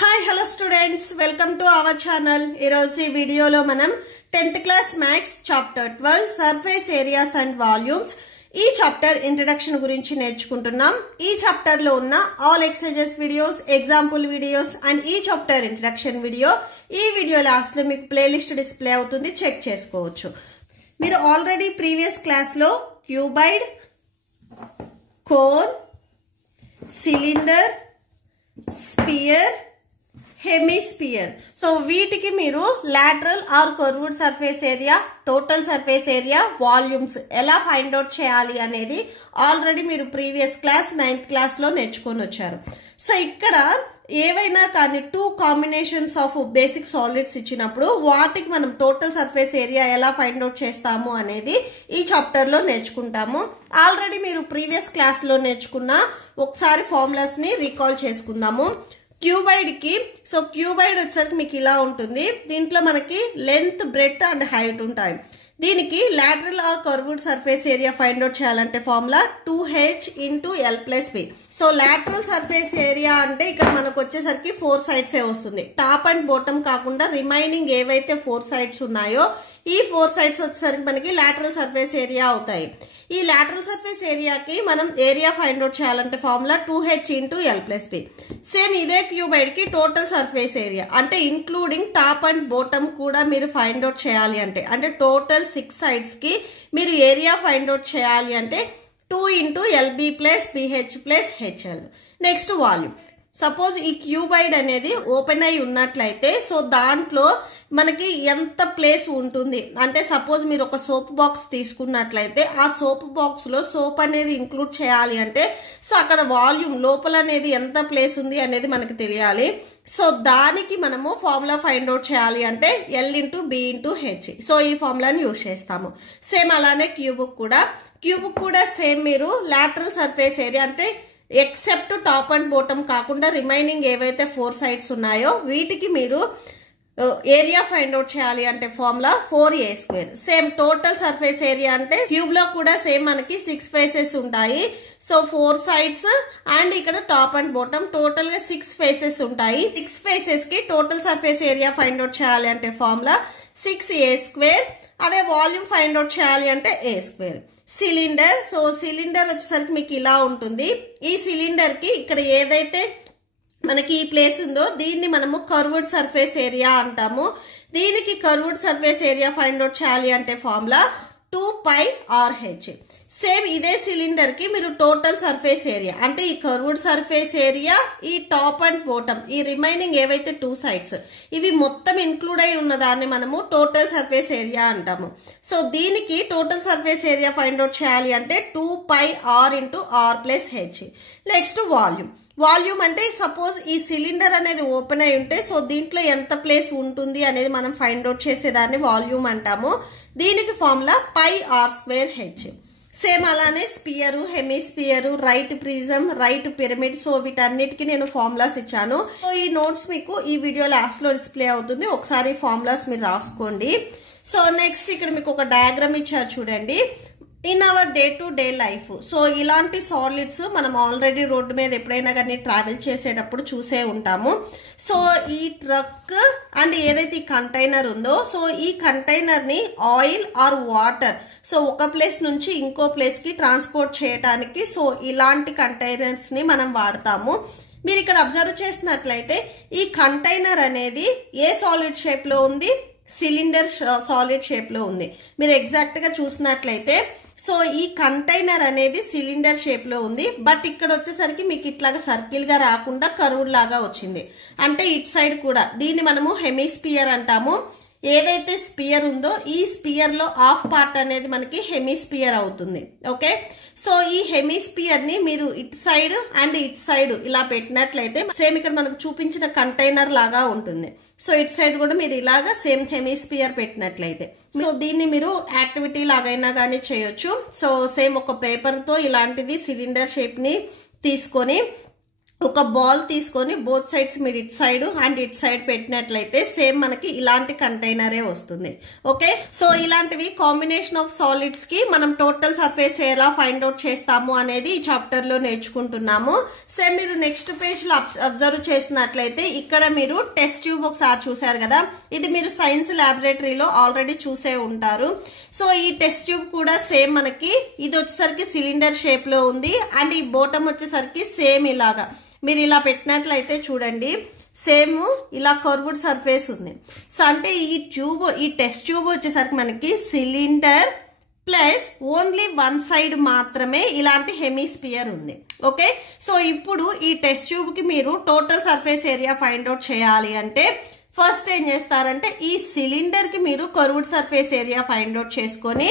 Hi hello students, welcome to our channel. ఈరోజు ఈ వీడియోలో మనం 10th class maths chapter 12 surface areas and volumes ఈ చాప్టర్ ఇంట్రడక్షన్ గురించి నేర్చుకుంటున్నాం. ఈ చాప్టర్ లో ఉన్న all exercises videos, example videos and ఈ చాప్టర్ ఇంట్రడక్షన్ వీడియో ఈ వీడియో లాస్ట్ లో మీకు ప్లేలిస్ట్ డిస్ప్లే అవుతుంది, చెక్ చేసుకోవచ్చు. మీరు ఆల్రెడీ ప్రీవియస్ క్లాస్ లో cuboid, cone, cylinder, sphere, hemisphere, so వీటికి మీరు lateral or curved surface area, total surface area, volumes ఎలా ఫైండ్ అవుట్ చేయాలి అనేది ఆల్రెడీ మీరు ప్రీవియస్ క్లాస్ 9th క్లాస్ లో నేర్చుకొని వచ్చారు. సో ఇక్కడ ఏవైనా కానీ 2 కాంబినేషన్స్ ఆఫ్ బేసిక్ సాలిడ్స్ ఇచ్చినప్పుడు వాటికి మనం టోటల్ సర్ఫేస్ ఏరియా ఎలా ఫైండ్ అవుట్ చేస్తాము అనేది ఈ చాప్టర్ లో నేర్చుకుంటాము. ఆల్రెడీ మీరు ప్రీవియస్ క్లాస్ లో నేర్చుకున్న ఒకసారి ఫార్ములాస్ ని రీకాల్ చేసుకుందాము. క్యూబాయిడ్ కి, సో క్యూబాయిడ్ వచ్చేసరికి మీకు ఇలా ఉంటుంది. దీంట్లో మనకి లెంత్, బ్రెడ్త్ అండ్ హైట్ ఉంటాయి. దీనికి lateral or curved surface area find out చేయాలంటే formula 2h into L plus B. So lateral surface area అంటే ఇక్కడ మనకు వచ్చేసరికి 4 సైడ్స్ వస్తుంది. టాప్ అండ్ బాటమ్ కాకుండా రిమైనింగ్ ఏవైతే 4 సైడ్స్ ఉన్నాయో ఈ 4 సైడ్స్ వచ్చేసరికి మనకి లాటరల్ సర్ఫేస్ ఏరియా అవుతాయి. ఈ లాటరల్ సర్ఫేస్ ఏరియాకి మనం ఏరియా ఫైండ్ అవుట్ చేయాలంటే formula 2h into L plus B. Same ఇదే క్యూబాయిడ్ కి టోటల్ సర్ఫేస్ ఏరియా అంటే ఇంక్లూడింగ్ టాప్ అండ్ బాటమ్ కూడా మీరు ఫైండ్ అవుట్ చేయాలి అంటే టోటల్ 6 సైడ్స్ కి మీరు ఏరియా ఫైండ్ అవుట్ చేయాలి అంటే 2 into LB plus BH plus HL. Next volume. Suppose ఈ క్యూబాయిడ్ అనేది ఓపెన్ అయి ఉన్నట్లయితే సో దాంట్లో మనకి ఎంత ప్లేస్ ఉంటుంది అంటే సపోజ్ మీరు ఒక సోప్ బాక్స్ తీసుకున్నట్లయితే ఆ సోప్ బాక్స్ లో సోప్ అనేది ఇంక్లూడ్ చేయాలి అంటే సో అక్కడ వాల్యూమ్ లోపల అనేది ఎంత ప్లేస్ ఉంది అనేది మనకి తెలియాలి. సో దానికి మనము ఫార్ములా ఫైండ్ అవుట్ చేయాలి అంటే L into B into H. So ఈ ఫార్ములాని యూజ్ చేస్తాము. సేమ్ అలానే క్యూబుక్ కూడా సేమ్ మీరు లాటరల్ సర్ఫేస్ ఏరియా అంటే ఎక్సెప్ట్ టాప్ అండ్ బాటమ్ కాకుండా రిమైనింగ్ ఏవైతే 4 సైడ్స్ ఉన్నాయో వీటికి మీరు ఏరియా ఫైండ్ అవుట్ చేయాలి అంటే formula 4a². Same total surface area అంటే క్యూబ్ లో కూడా సేమ్ మనకి 6 ఫేసెస్ ఉంటాయి. సో 4 సైడ్స్ అండ్ ఇక్కడ టాప్ అండ్ బాటమ్ టోటల్ గా 6 ఫేసెస్ ఉంటాయి. 6 ఫేసెస్ కి total surface area find out చేయాలి అంటే ఫార్ములా 6a². అదే వాల్యూమ్ ఫైండ్ అవుట్ చేయాలి అంటే a². సిలిండర్, సో సిలిండర్ వచ్చేసరికి మీకు ఇలా ఉంటుంది. ఈ సిలిండర్ కి ఇక్కడ ఏదైతే మనకి ఈ ప్లేస్ ఉందో దీన్ని మనము కర్వ్డ్ సర్ఫేస్ ఏరియా అంటాము. దీనికి curved surface area find out చేయాలి అంటే ఫార్ములా 2πRh. సేమ్ ఇదే సిలిండర్ కి మీరు టోటల్ సర్ఫేస్ ఏరియా అంటే ఈ కర్వ్డ్ సర్ఫేస్ ఏరియా, ఈ టాప్ అండ్ బాటమ్ ఈ రిమైనింగ్ ఏవైతే 2 సైడ్స్ ఇవి మొత్తం ఇంక్లూడ్ అయి ఉన్న దాన్ని మనము టోటల్ సర్ఫేస్ ఏరియా అంటాము. సో దీనికి total surface area find out చేయాలి అంటే 2πr into R plus H. Next volume అంటే సపోజ్ ఈ సిలిండర్ అనేది ఓపెన్ అయి ఉంటే సో దీంట్లో ఎంత ప్లేస్ ఉంటుంది అనేది మనం ఫైండ్ అవుట్ చేసేదాన్ని వాల్యూమ్ అంటాము. దీనికి ఫార్ములా πr²h. సేమ్ అలానే sphere, hemisphere, right prism, right pyramid, so వీటన్నిటికీ నేను ఫార్ములాస్ ఇచ్చాను. సో ఈ నోట్స్ మీకు ఈ వీడియో లాస్ట్ లో డిస్ప్లే అవుతుంది, ఒకసారి ఫార్ములాస్ మీరు రాసుకోండి. సో నెక్స్ట్ ఇక్కడ మీకు ఒక డయాగ్రామ్ ఇచ్చారు చూడండి. In our day to day life so ఇలాంటి సాలిడ్స్ మనం ఆల్రెడీ రోడ్డు మీద ఎప్పుడైనా కానీ ట్రావెల్ చేసేటప్పుడు చూసే ఉంటాము. సో ఈ ట్రక్ అండ్ ఏదైతే ఈ కంటైనర్ ఉందో సో ఈ కంటైనర్ ని ఆయిల్ ఆర్ వాటర్ సో ఒక ప్లేస్ నుంచి ఇంకో ప్లేస్ కి ట్రాన్స్పోర్ట్ చేయడానికి సో ఇలాంటి కంటైనర్స్ ని మనం వాడతాము. మీరు ఇక్కడ అబ్జర్వ్ చేసినట్లయితే ఈ కంటైనర్ అనేది ఏ సాలిడ్ షేప్ లో ఉంది, సిలిండర్ సాలిడ్ షేప్ లో ఉంది. మీరు ఎగ్జాక్ట్ గా చూసినట్లయితే సో ఈ కంటైనర్ అనేది సిలిండర్ షేప్ లో ఉంది. బట్ ఇక్కడ వచ్చేసరికి మీకు ఇట్లాగా సర్కిల్ గా రాకుండా కర్వ్డ్ లాగా వచ్చింది. అంటే ఇట్ సైడ్ కూడా దీన్ని మనము హెమిస్పియర్ అంటాము. ఏదైతే స్పియర్ ఉందో ఈ స్పియర్ లో హాఫ్ పార్ట్ అనేది మనకి హెమిస్పియర్ అవుతుంది. ఓకే, సో ఈ హెమిస్పియర్ ని మీరు it side and it side ఇలా పెట్టినట్లయితే సేమ్ ఇక్కడ మనకు చూపించిన కంటైనర్ లాగా ఉంటుంది. సో ఇట్ సైడ్ కూడా మీరు ఇలాగా సేమ్ హెమిస్పియర్ పెట్టినట్లయితే సో దీన్ని మీరు యాక్టివిటీ లాగైనా కానీ చేయొచ్చు. సో సేమ్ ఒక పేపర్ తో ఇలాంటిది సిలిండర్ షేప్ ని తీసుకొని ఒక బాల్ తీసుకొని బోత్ సైడ్స్ మీరు ఇటు సైడ్ అండ్ ఇటు సైడ్ పెట్టినట్లయితే సేమ్ మనకి ఇలాంటి కంటైనరే వస్తుంది. ఓకే, సో ఇలాంటివి కాంబినేషన్ ఆఫ్ సాలిడ్స్ కి మనం టోటల్ సర్ఫేస్ ఎలా ఫైండ్ అవుట్ చేస్తాము అనేది ఈ చాప్టర్ లో నేర్చుకుంటున్నాము. సేమ్ మీరు నెక్స్ట్ పేజ్ లో అబ్జర్వ్ చేసినట్లయితే ఇక్కడ మీరు టెస్ట్ ట్యూబ్ ఒకసారి చూసారు కదా, ఇది మీరు సైన్స్ ల్యాబొరేటరీలో ఆల్రెడీ చూసే ఉంటారు. సో ఈ టెస్ట్ ట్యూబ్ కూడా సేమ్ మనకి ఇది వచ్చేసరికి సిలిండర్ షేప్ లో ఉంది అండ్ ఈ బోటమ్ వచ్చేసరికి సేమ్ ఇలాగా మీరు ఇలా పెట్టినట్లయితే చూడండి సేమ్ ఇలా కర్వ్డ్ సర్ఫేస్ ఉంది. సో అంటే ఈ టెస్ట్ ట్యూబ్ వచ్చేసరికి మనకి cylinder plus only one side మాత్రమే ఇలాంటి హెమిస్పియర్ ఉంది. ఓకే, సో ఇప్పుడు ఈ టెస్ట్ ట్యూబ్ కి మీరు total surface area find out చేయాలి అంటే ఫస్ట్ ఏం చేస్తారంటే ఈ సిలిండర్ కి మీరు curved surface area find out చేసుకొని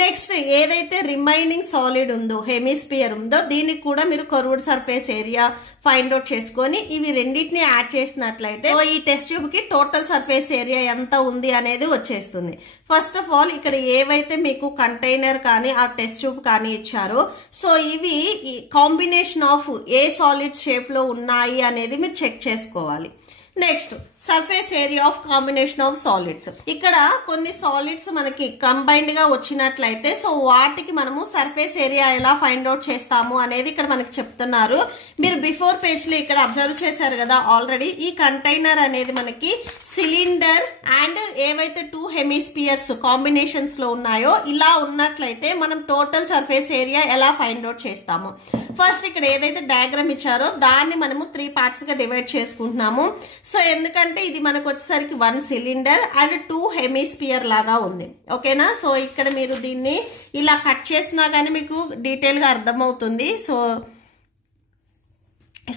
నెక్స్ట్ ఏదైతే రిమైనింగ్ సాలిడ్ ఉందో హెమిస్పియర్ ఉందో దీనికి కూడా మీరు curved surface area find out చేసుకొని ఇవి రెండింటిని యాడ్ చేసినట్లయితే ఈ టెస్ట్ ట్యూబ్ కి టోటల్ సర్ఫేస్ ఏరియా ఎంత ఉంది అనేది వచ్చేస్తుంది. ఫస్ట్ ఆఫ్ ఆల్ ఇక్కడ ఏవైతే మీకు కంటైనర్ కానీ ఆ టెస్ట్ ట్యూబ్ కానీ ఇచ్చారో సో ఇవి combination of a solid shape లో ఉన్నాయి అనేది మీరు చెక్ చేసుకోవాలి. Next surface area of combination of solids. ఇక్కడ కొన్ని సాలిడ్స్ మనకి కంబైన్డ్ గా వచ్చినట్లయితే సో వాటికి మనము సర్ఫేస్ ఏరియా ఎలా ఫైండ్ అవుట్ చేస్తాము అనేది ఇక్కడ మనకి చెప్తున్నారు. మీరు బిఫోర్ పేజ్ లో ఇక్కడ అబ్జర్వ్ చేశారు కదా ఆల్రెడీ ఈ కంటైనర్ అనేది మనకి సిలిండర్ అండ్ ఏవైతే టూ హెమిస్పియర్స్ కాంబినేషన్స్ లో ఉన్నాయో ఇలా ఉన్నట్లయితే మనం టోటల్ సర్ఫేస్ ఏరియా ఎలా ఫైండ్ అవుట్ చేస్తాము. ఫస్ట్ ఇక్కడ ఏదైతే డయాగ్రామ్ ఇచ్చారో దాన్ని మనము 3 పార్ట్స్ గా డివైడ్ చేసుకుంటున్నాము. సో ఎందుకంటే ఇది మనకు వచ్చేసరికి 1 సిలిండర్ అండ్ 2 హెమిస్పియర్ లాగా ఉంది. ఓకేనా, సో ఇక్కడ మీరు దీన్ని ఇలా కట్ చేసినా కానీ మీకు డీటెయిల్ గా అర్థమవుతుంది.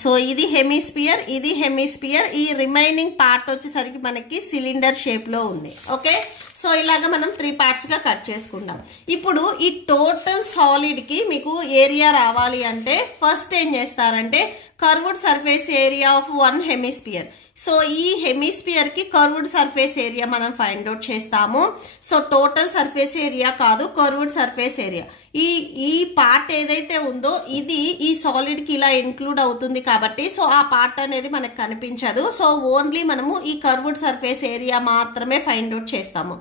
సో ఇది హెమిస్పియర్, ఇది హెమిస్పియర్, ఈ రిమైనింగ్ పార్ట్ వచ్చేసరికి మనకి సిలిండర్ షేప్ లో ఉంది. ఓకే, సో ఇలాగా మనం 3 పార్ట్స్ గా కట్ చేసుకుంటాం. ఇప్పుడు ఈ టోటల్ సాలిడ్ కి మీకు ఏరియా రావాలి అంటే ఫస్ట్ ఏం చేస్తారంటే curved surface area of 1 hemisphere. So ఈ హెమిస్పియర్ కి కర్వ్డ్ సర్ఫేస్ ఏరియా మనం ఫైండ్ అవుట్ చేస్తాము. సో టోటల్ సర్ఫేస్ ఏరియా కాదు, కర్వ్డ్ సర్ఫేస్ ఏరియా. ఈ పార్ట్ ఏదైతే ఉందో ఇది ఈ సాలిడ్ కి ఇలా ఇంక్లూడ్ అవుతుంది కాబట్టి సో ఆ పార్ట్ అనేది మనకు కనిపించదు. సో ఓన్లీ మనము ఈ కర్వ్డ్ సర్ఫేస్ ఏరియా మాత్రమే ఫైండ్ అవుట్ చేస్తాము.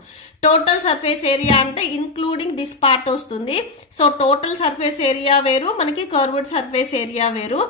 టోటల్ సర్ఫేస్ ఏరియా అంటే ఇన్క్లూడింగ్ దిస్ పార్ట్ వస్తుంది. సో టోటల్ సర్ఫేస్ ఏరియా వేరు, మనకి కర్వ్డ్ సర్ఫేస్ ఏరియా వేరు.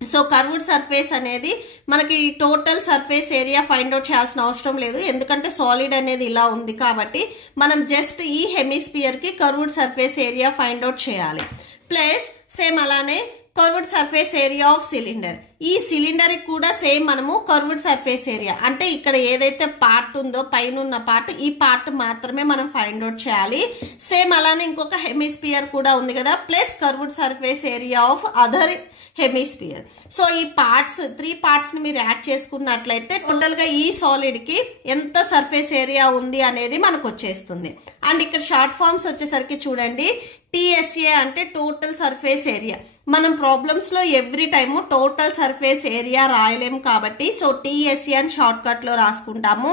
సో కర్వ్డ్ సర్ఫేస్ అనేది మనకి total surface area find out చేయాల్సిన అవసరం లేదు, ఎందుకంటే సాలిడ్ అనేది ఇలా ఉంది కాబట్టి మనం జస్ట్ ఈ హెమిస్పియర్ కి curved surface area find out చేయాలి. ప్లస్ సేమ్ అలానే curved surface area of cylinder. ఈ సిలిండర్ కి కూడా సేమ్ మనము కర్వ్డ్ సర్ఫేస్ ఏరియా అంటే ఇక్కడ ఏదైతే పార్ట్ ఉందో పైన ఉన్న పార్ట్ ఈ పార్ట్ మాత్రమే మనం ఫైండ్ అవుట్ చేయాలి. సేమ్ అలానే ఇంకొక హెమిస్పియర్ కూడా ఉంది కదా, plus curved surface area of other hemisphere. So ఈ పార్ట్స్ 3 పార్ట్స్ ని మీరు యాడ్ చేసుకున్నట్లయితే టోటల్ గా ఈ సాలిడ్ కి ఎంత సర్ఫేస్ ఏరియా ఉంది అనేది మనకు వచ్చేస్తుంది. అండ్ ఇక్కడ షార్ట్ ఫార్మ్స్ వచ్చేసరికి చూడండి TSA అంటే టోటల్ సర్ఫేస్ ఏరియా. మనం ప్రాబ్లమ్స్ లో every time total surface area రాయలేము కాబట్టి సో TSA అని షార్ట్ కట్ లో రాసుకుంటాము.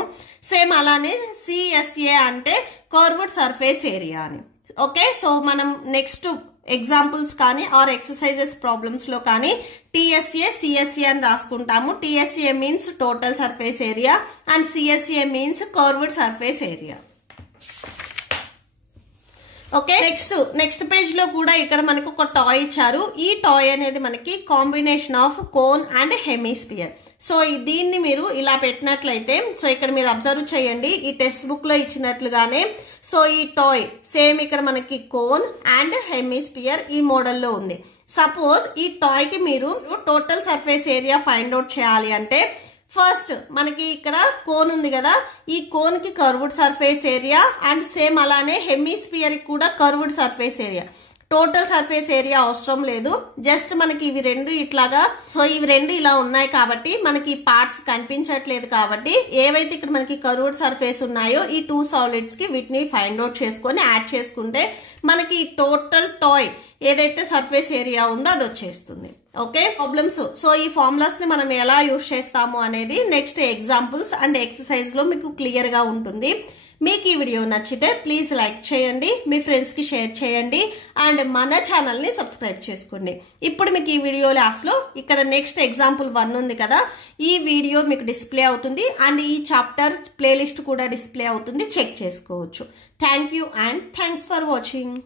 సేమ్ అలానే CSA అంటే కర్వ్డ్ సర్ఫేస్ ఏరియా అని. ఓకే, సో మనం నెక్స్ట్ ఎగ్జాంపుల్స్ కానీ ఆర్ ఎక్సర్సైజెస్ ప్రాబ్లమ్స్ లో కానీ TSA CSA అని రాసుకుంటాము. TSA means total surface area and CSA means curved surface area. Okay, next page లో కూడా ఇక్కడ మనకు ఒక టాయ్ ఇచ్చారు. ఈ టాయ్ అనేది మనకి combination of cone and hemisphere. So దీన్ని మీరు ఇలా పెట్టినట్లయితే సో ఇక్కడ మీరు అబ్జర్వ్ చేయండి ఈ టెక్స్ట్ బుక్ లో ఇచ్చినట్లుగానే సో ఈ టాయ్ సేమ్ ఇక్కడ మనకి కోన్ అండ్ హెమిస్పియర్ ఈ మోడల్లో ఉంది. సపోజ్ ఈ టాయ్ కి మీరు total surface area find out చేయాలి అంటే ఫస్ట్ మనకి ఇక్కడ కోన్ ఉంది కదా, ఈ కోన్ కి curved surface area and same అలానే హెమిస్పియర్ కి కూడా curved surface area. Total surface area అవసరం లేదు, జస్ట్ మనకి ఇవి రెండు ఇట్లాగా సో ఇవి రెండు ఇలా ఉన్నాయి కాబట్టి మనకి పార్ట్స్ కనిపించట్లేదు కాబట్టి ఏవైతే ఇక్కడ మనకి కర్వ్డ్ సర్ఫేస్ ఉన్నాయో ఈ 2 సాలిడ్స్ కి వీటిని ఫైండ్ అవుట్ చేసుకొని యాడ్ చేసుకుంటే మనకి టోటల్ టాయ్ ఏదైతే సర్ఫేస్ ఏరియా ఉందో అది వచ్చేస్తుంది. Okay problems. సో ఈ ఫార్ములాస్ ని మనం ఎలా యూజ్ చేస్తాము అనేది నెక్స్ట్ ఎగ్జాంపుల్స్ అండ్ ఎక్సర్సైజ్ లో మీకు క్లియర్ గా ఉంటుంది. మీకు ఈ వీడియో నచ్చితే ప్లీజ్ లైక్ చేయండి, మీ ఫ్రెండ్స్కి షేర్ చేయండి అండ్ మన ఛానల్ని సబ్స్క్రైబ్ చేసుకోండి. ఇప్పుడు మీకు ఈ వీడియో లాస్ట్లో ఇక్కడ నెక్స్ట్ ఎగ్జాంపుల్ 1 ఉంది కదా, ఈ వీడియో మీకు డిస్ప్లే అవుతుంది అండ్ ఈ చాప్టర్ ప్లేలిస్ట్ కూడా డిస్ప్లే అవుతుంది, చెక్ చేసుకోవచ్చు. Thank you and thanks for watching.